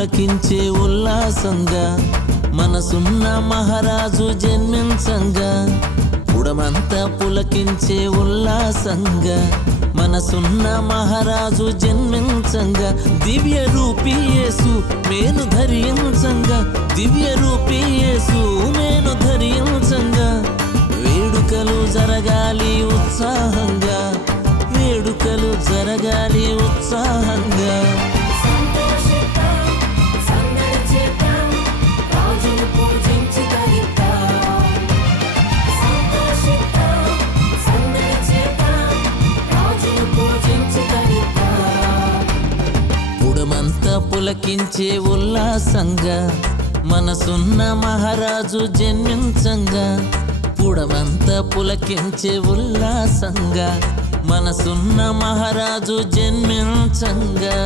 పులకించే ఉల్లాసంగా మనసున్న మహారాజు జన్మించంగా పుడమంతా పులకించే ఉల్లాసంగా మనసున్న మహారాజు జన్మించంగా దివ్య రూపీయేసు మేను ధరించంగా దివ్య రూపీయేసు మేను ధరించంగా వేడుకలు జరగాలి ఉత్సాహంగా వేడుకలు జరగాలి ఉత్సాహంగా. పుడమంతా పులకించే ఉల్లాసంగా మనసున్న మహారాజు జన్మించంగా పుడమంతా పులకించే ఉల్లాసంగా మనసున్న మహారాజు జన్మించంగా.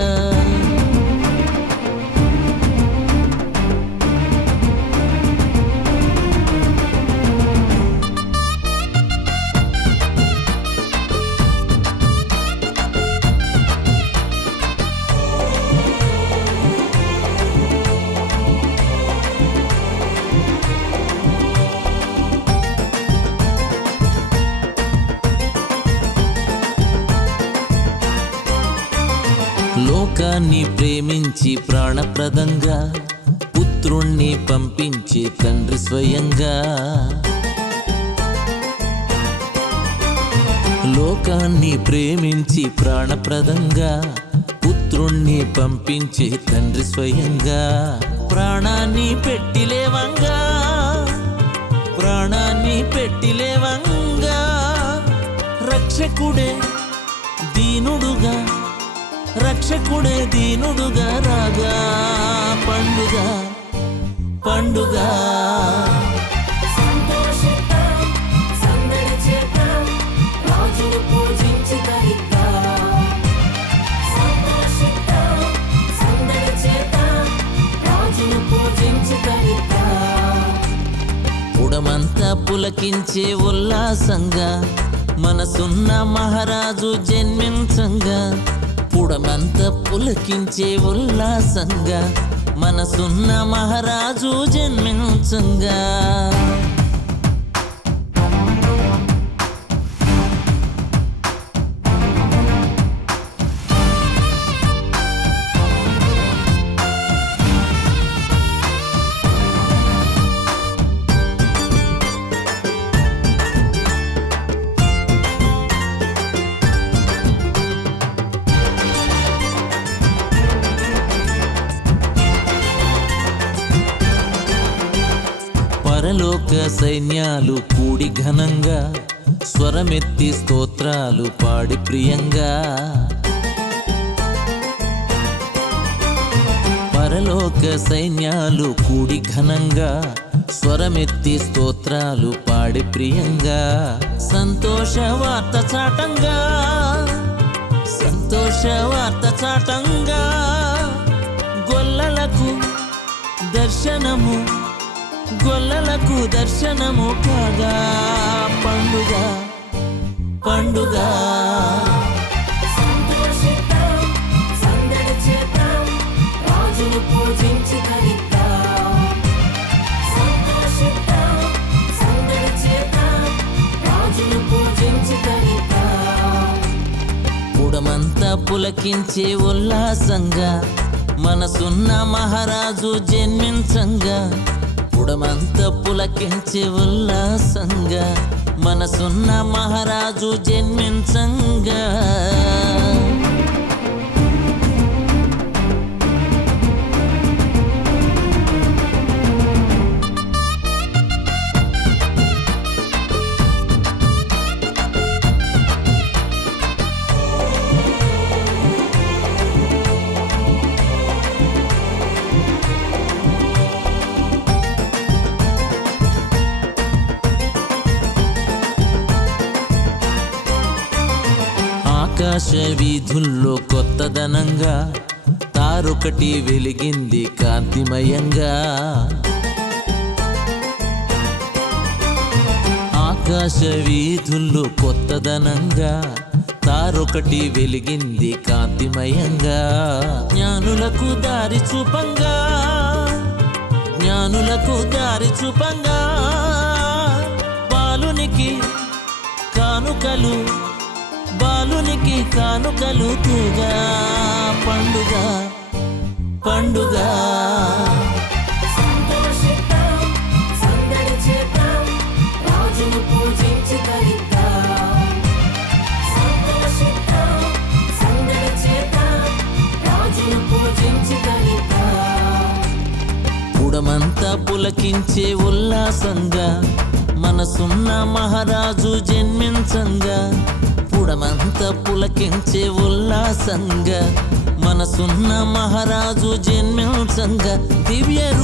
లోకాన్ని ప్రేమించి ప్రాణప్రదంగా పుత్రుణ్ణి పంపించి తండ్రి స్వయంగా. లోకాన్ని ప్రేమించి ప్రాణప్రదంగా పుత్రుణ్ణి పంపించి తండ్రి స్వయంగా. ప్రాణాన్ని పెట్టిలేవంగా ప్రాణాన్ని పెట్టిలేవంగా రక్షకుడే దీనుడుగా రక్షకుడే దీనుడుగా రాగా పండుగ పండుగ. పుడమంతా పులకించే ఉల్లాసంగా మనసున్న మహారాజు జన్మించంగా. పుడమంతా పులకించే ఉల్లాసంగా మనసున్న మహారాజు జన్మించంగా. లోక సైన్యాలు కూడి ఘనంగా స్వరమెత్తి స్తోత్రాలు పాడి ప్రియంగా. పరలోక సైన్యాలు కూడి ఘనంగా స్వరమెత్తి స్తోత్రాలు పాడి ప్రియంగా. సంతోష వార్త చాటంగా సంతోష వార్త చాటంగా. గొల్లలకు దర్శనము గొల్లలకు దర్శనము కాగా పండుగ పండుగ. పూజించి పుడమంతా పులకించే ఉల్లాసంగా మనసున్న మహారాజు జన్మించంగా పుడమంతా పులకించి ఉల్లాసంగా మనసున్న మహారాజు జన్మించంగా. ఆకాశ వీధుల్లో కొత్తదనంగా తారొకటి వెలిగింది కాంతిమయంగా ఆకాశ వీధుల్లో కొత్తదనంగా తారొకటి తారొకటి వెలిగింది కాంతిమయంగా జ్ఞానులకు దారి చూపంగా జ్ఞానులకు దారి చూపంగా బాలునికి కానుకలు బాలునికి కానుకలు తేగా. పండుగ పండుగ. పుడమంతా పులకించే ఉల్లాసంగా మనసున్న మహారాజు జన్మించంగా. పుడమంతా పులకించే ఉల్లాసంగా మనసున్న మహారాజు జన్మించంగా దివ్య రూపి